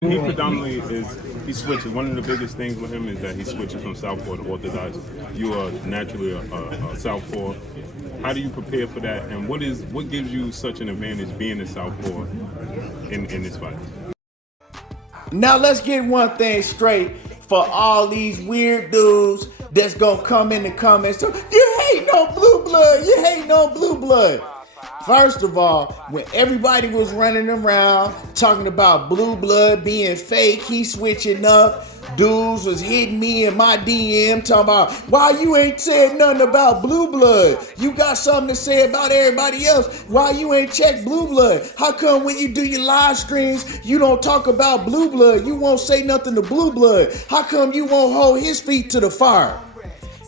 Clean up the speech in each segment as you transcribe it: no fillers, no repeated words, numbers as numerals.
He predominantly he switches. One of the biggest things with him is that he switches from Southport to Orthodox. You are naturally a Southport. How do you prepare for that, and what gives you such an advantage being a Southport in this fight? Now let's get one thing straight for all these weird dudes that's gonna come in the comments. So, you hate no blue blood. You hate no blue blood. First of all, when everybody was running around talking about blue blood being fake, he switching up. Dudes was hitting me in my DM talking about why you ain't said nothing about blue blood. You got something to say about everybody else. Why you ain't checked blue blood? How come when you do your live streams, you don't talk about blue blood? You won't say nothing to blue blood. How come you won't hold his feet to the fire?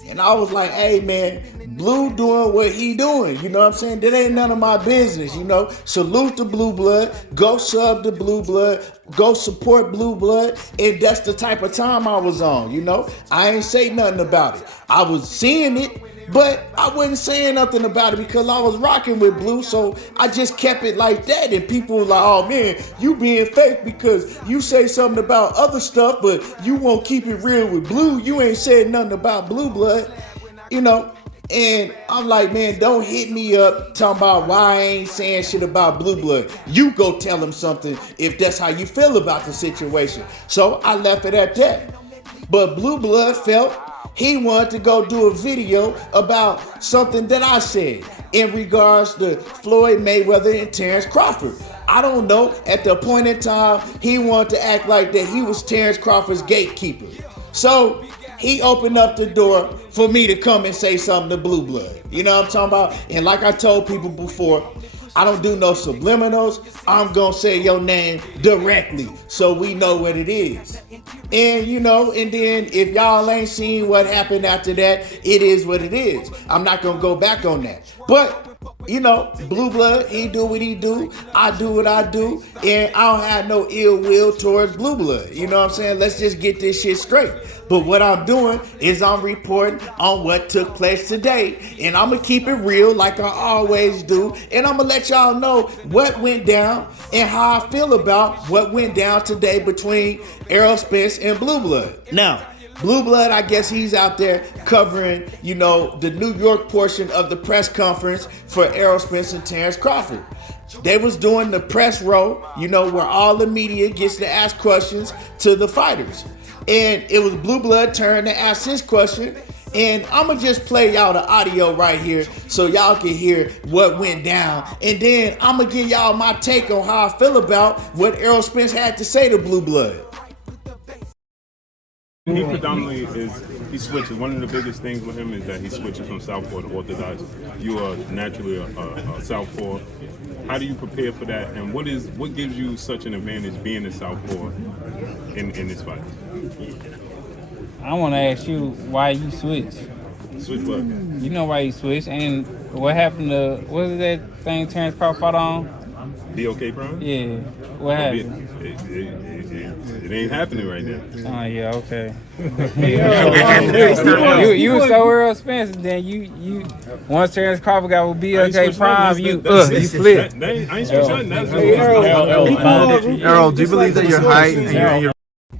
And I was like, hey man, Blue doing what he doing. You know what I'm saying? That ain't none of my business, you know. Salute to Blue Blood. Go sub to Blue Blood. Go support Blue Blood. And that's the type of time I was on, you know. I ain't say nothing about it. I was seeing it, but I wasn't saying nothing about it because I was rocking with Blue, so I just kept it like that. And people were like, oh man, you being fake because you say something about other stuff, but you won't keep it real with Blue. You ain't said nothing about Blue Blood, you know. And I'm like, man, don't hit me up talking about why I ain't saying shit about Blue Blood. You go tell him something if that's how you feel about the situation. So I left it at that. But Blue Blood felt he wanted to go do a video about something that I said in regards to Floyd Mayweather and Terence Crawford. I don't know. At the point in time, he wanted to act like that he was Terence Crawford's gatekeeper. So he opened up the door for me to come and say something to Blue Blood. You know what I'm talking about? And like I told people before, I don't do no subliminals. I'm going to say your name directly so we know what it is. And, you know, and then if y'all ain't seen what happened after that, it is what it is. I'm not going to go back on that. But, you know, Blue Blood, he do what he do. I do what I do. And I don't have no ill will towards Blue Blood. You know what I'm saying? Let's just get this shit straight. But what I'm doing is I'm reporting on what took place today. And I'm going to keep it real like I always do. And I'm going to let y'all know what went down and how I feel about what went down today between Errol Spence and Blue Blood. Now, Blue Blood, I guess he's out there covering, you know, the New York portion of the press conference for Errol Spence and Terence Crawford. They was doing the press row, you know, where all the media gets to ask questions to the fighters. And it was Blue Blood turn to ask his question. And I'm going to just play y'all the audio right here so y'all can hear what went down. And then I'm going to give y'all my take on how I feel about what Errol Spence had to say to Blue Blood. He predominantly he switches. One of the biggest things with him is that he switches from Southport to Orthodox. You are naturally a Southport. How do you prepare for that, and what gives you such an advantage being a Southport in this fight? I want to ask you why you switched. Switch what? You know why you switched, and what happened to what was that thing Terence Crawford fought on? BOK Prime? Yeah, what happened? It ain't happening right now. Oh yeah, okay. you was so Errol Spence, then you once Terence Crawford got with BLK Prime, you flipped. I ain't switching nothing. Errol, do you believe that your height and your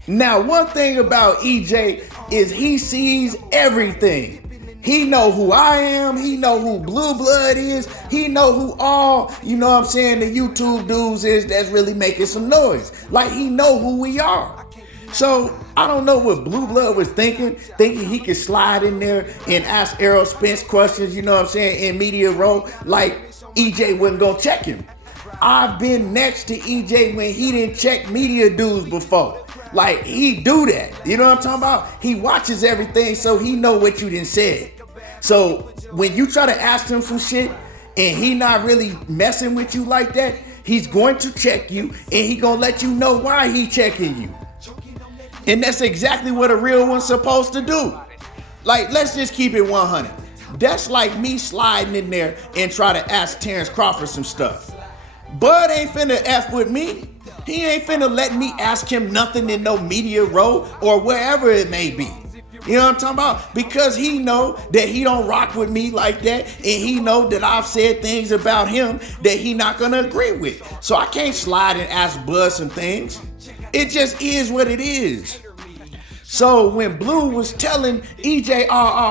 Now, one thing about EJ is he sees everything. He know who I am. He know who Blue Blood is. He know who all, you know what I'm saying, the YouTube dudes is that's really making some noise. Like, he know who we are. So, I don't know what Blue Blood was thinking he could slide in there and ask Errol Spence questions, you know what I'm saying, in media row, like EJ wasn't gonna check him. I've been next to EJ when he didn't check media dudes before. Like, he do that. You know what I'm talking about? He watches everything so he know what you done said. So when you try to ask him some shit and he not really messing with you like that, he's going to check you and he gonna let you know why he checking you. And that's exactly what a real one's supposed to do. Like, let's just keep it 100. That's like me sliding in there and try to ask Terence Crawford some stuff. Bud ain't finna F with me. He ain't finna let me ask him nothing in no media row or wherever it may be. You know what I'm talking about? Because he know that he don't rock with me like that, and he know that I've said things about him that he not gonna agree with. So I can't slide and ask Bud some things. It just is what it is. So when Blue was telling EJ,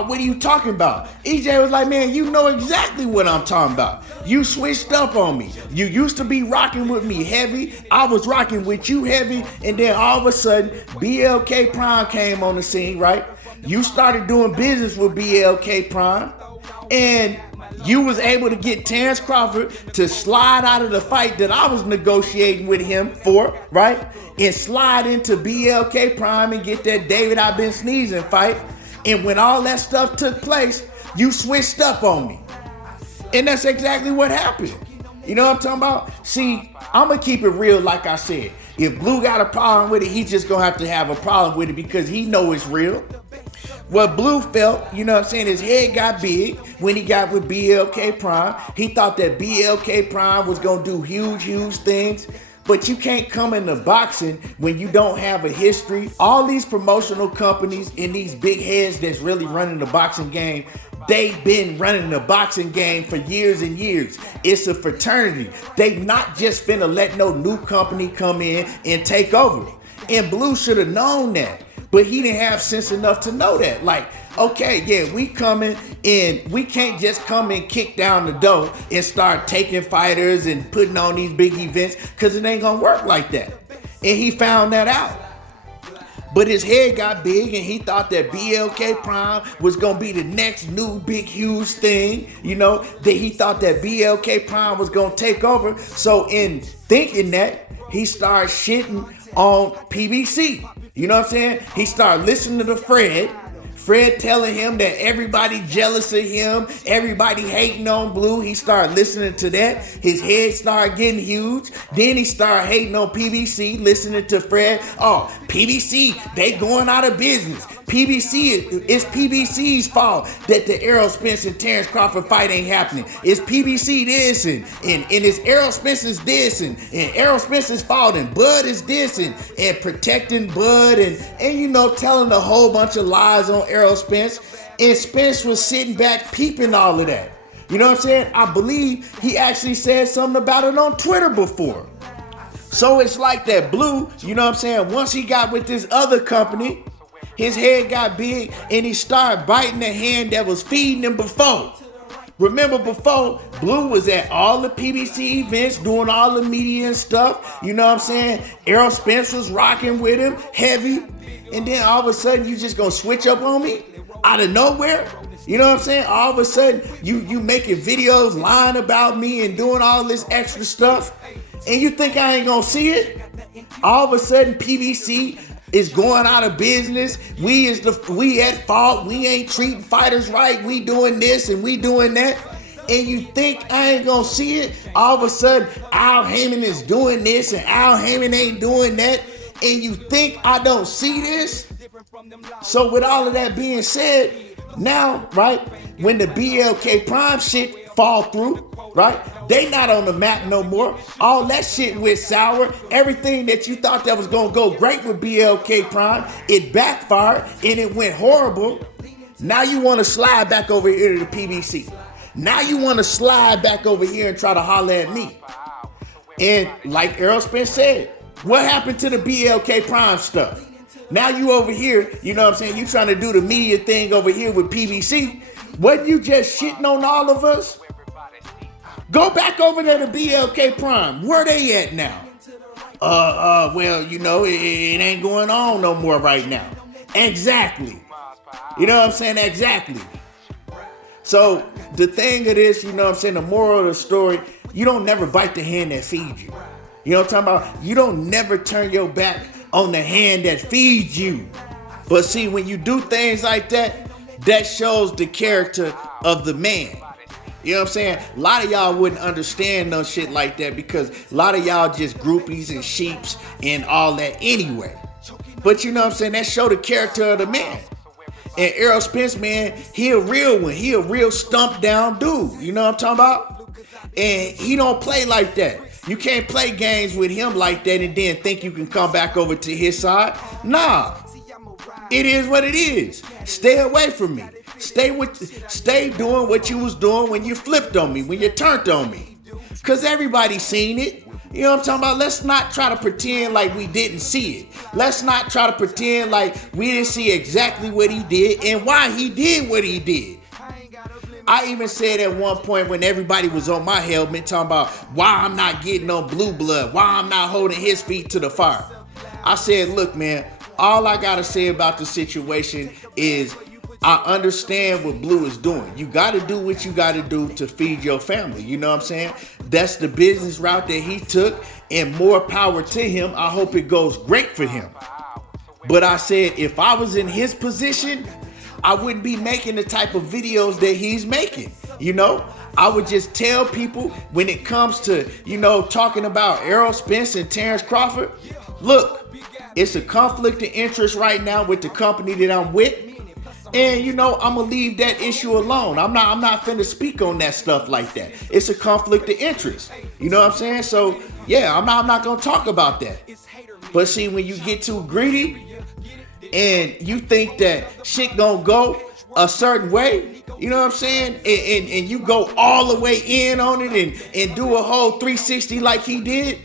what are you talking about? EJ was like, man, you know exactly what I'm talking about. You switched up on me. You used to be rocking with me heavy. I was rocking with you heavy. And then all of a sudden, BLK Prime came on the scene, right? You started doing business with BLK Prime. And you was able to get Terence Crawford to slide out of the fight that I was negotiating with him for, right? And slide into BLK Prime and get that David I've been sneezing fight. And when all that stuff took place, you switched up on me. And that's exactly what happened. You know what I'm talking about? See, I'm going to keep it real like I said. If Blue got a problem with it, he's just going to have a problem with it because he know it's real. What Blue felt, you know what I'm saying, his head got big when he got with BLK Prime. He thought that BLK Prime was going to do huge things. But you can't come into boxing when you don't have a history. All these promotional companies and these big heads that's really running the boxing game, they've been running the boxing game for years and years. It's a fraternity. They not just finna let no new company come in and take over. And Blue should have known that. But he didn't have sense enough to know that. Like, okay, yeah, we coming and we can't just come and kick down the door and start taking fighters and putting on these big events because it ain't gonna work like that. And he found that out. But his head got big and he thought that BLK Prime was gonna be the next new big huge thing, you know, that he thought that BLK Prime was gonna take over. So in thinking that, he started shitting on PBC. You know what I'm saying? He started listening to Fred telling him that everybody jealous of him, everybody hating on Blue. He started listening to that. His head started getting huge. Then he started hating on PBC, listening to Fred. Oh, PBC, they going out of business. It's PBC's fault that the Errol Spence and Terence Crawford fight ain't happening. It's PBC this and it's Errol Spence's this and Errol Spence's fault and Bud is this and protecting Bud and you know telling a whole bunch of lies on Errol Spence. And Spence was sitting back peeping all of that. You know what I'm saying? I believe he actually said something about it on Twitter before. So it's like that Blue, you know what I'm saying? Once he got with this other company, his head got big and he started biting the hand that was feeding him before. Remember before, Blue was at all the PBC events doing all the media and stuff. You know what I'm saying? Errol Spence was rocking with him heavy. And then all of a sudden you just gonna switch up on me out of nowhere? You know what I'm saying? All of a sudden you making videos lying about me and doing all this extra stuff. And you think I ain't gonna see it? All of a sudden PBC is going out of business. We at fault. We ain't treating fighters right. We doing this and we doing that. And you think I ain't gonna see it? All of a sudden, Al Heyman is doing this and Al Heyman ain't doing that. And you think I don't see this? So with all of that being said, now, right, when the BLK Prime shit fall through, right? They not on the map no more. All that shit went sour. Everything that you thought that was gonna go great with BLK Prime, it backfired and it went horrible. Now you want to slide back over here to the PBC. Now you want to slide back over here and try to holler at me. And like Errol Spence said, what happened to the BLK Prime stuff? Now you over here, you know what I'm saying? You trying to do the media thing over here with PBC. Wasn't you just shitting on all of us? Go back over there to BLK Prime. Where they at now? Well, you know, it ain't going on no more right now. Exactly. You know what I'm saying? Exactly. So the thing of this, you know what I'm saying? The moral of the story, you don't never bite the hand that feeds you. You know what I'm talking about? You don't never turn your back on the hand that feeds you. But see, when you do things like that, that shows the character of the man. You know what I'm saying? A lot of y'all wouldn't understand no shit like that because a lot of y'all just groupies and sheeps and all that anyway. But you know what I'm saying? That show the character of the man. And Errol Spence, man, he a real one. He a real stump down dude. You know what I'm talking about? And he don't play like that. You can't play games with him like that and then think you can come back over to his side. Nah. It is what it is. Stay away from me. Stay doing what you was doing when you flipped on me, when you turned on me. Cause everybody's seen it. You know what I'm talking about? Let's not try to pretend like we didn't see it. Let's not try to pretend like we didn't see exactly what he did and why he did what he did. I even said at one point when everybody was on my helmet talking about why I'm not getting no blue blood, why I'm not holding his feet to the fire. I said, look, man, all I gotta say about the situation is I understand what Blue is doing. You gotta do what you gotta do to feed your family. You know what I'm saying? That's the business route that he took, and more power to him. I hope it goes great for him. But I said, if I was in his position, I wouldn't be making the type of videos that he's making. You know, I would just tell people when it comes to, you know, talking about Errol Spence and Terence Crawford, look, it's a conflict of interest right now with the company that I'm with. And, you know, I'm going to leave that issue alone. I'm not finna speak on that stuff like that. It's a conflict of interest. You know what I'm saying? So, yeah, I'm not going to talk about that. But see, when you get too greedy and you think that shit gonna go a certain way, you know what I'm saying? And you go all the way in on it and do a whole 360 like he did.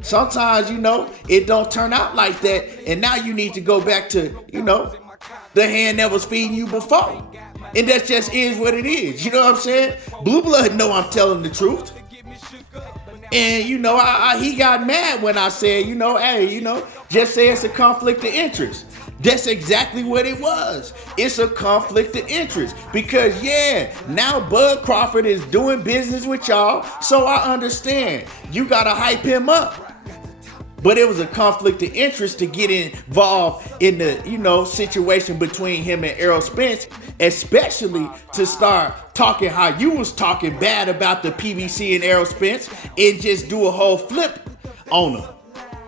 Sometimes, you know, it don't turn out like that. And now you need to go back to, you know, the hand that was feeding you before. And that just is what it is. You know what I'm saying? Blue Blood know I'm telling the truth. And, you know, he got mad when I said, you know, hey, you know, just say it's a conflict of interest. That's exactly what it was. It's a conflict of interest. Because, yeah, now Bud Crawford is doing business with y'all. So I understand. You got to hype him up. But it was a conflict of interest to get involved in the, you know, situation between him and Errol Spence, especially to start talking how you was talking bad about the PBC and Errol Spence and just do a whole flip on them.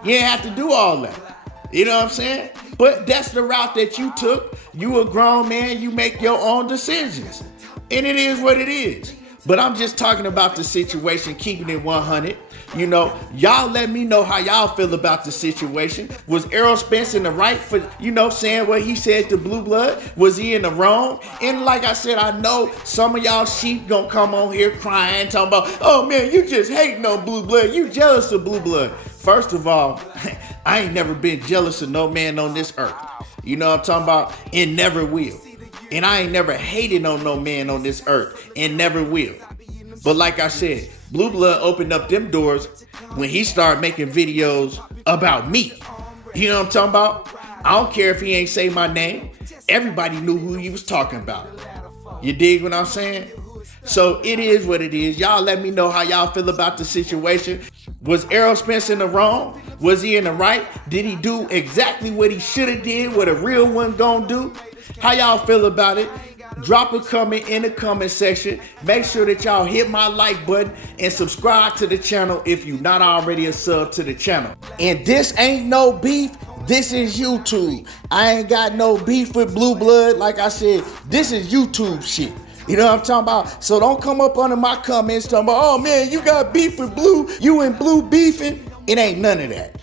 You didn't have to do all that. You know what I'm saying? But that's the route that you took. You a grown man, you make your own decisions. And it is what it is. But I'm just talking about the situation, keeping it 100. You know, y'all let me know how y'all feel about the situation. Was Errol Spence in the right for, you know, saying what he said to Blue Blood? Was he in the wrong? And like I said, I know some of y'all sheep gonna come on here crying, talking about, oh man, you just hating on Blue Blood. You jealous of Blue Blood. First of all, I ain't never been jealous of no man on this earth. You know what I'm talking about? And never will. And I ain't never hated on no man on this earth and never will. But like I said, Blue Blood opened up them doors when he started making videos about me. You know what I'm talking about? I don't care if he ain't say my name. Everybody knew who he was talking about. You dig what I'm saying? So it is what it is. Y'all let me know how y'all feel about the situation. Was Errol Spence in the wrong? Was he in the right? Did he do exactly what he should have did, what a real one gonna do? How y'all feel about it? Drop a comment in the comment section. Make sure that y'all hit my like button and subscribe to the channel if you're not already a sub to the channel. And this ain't no beef. This is YouTube. I ain't got no beef with Blue Blood. Like I said, this is YouTube shit. You know what I'm talking about? So don't come up under my comments talking about, oh man, you got beef with Blue. You and Blue beefing. It ain't none of that.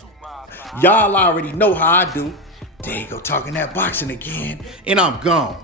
Y'all already know how I do. There you go, talking that boxing again. And I'm gone.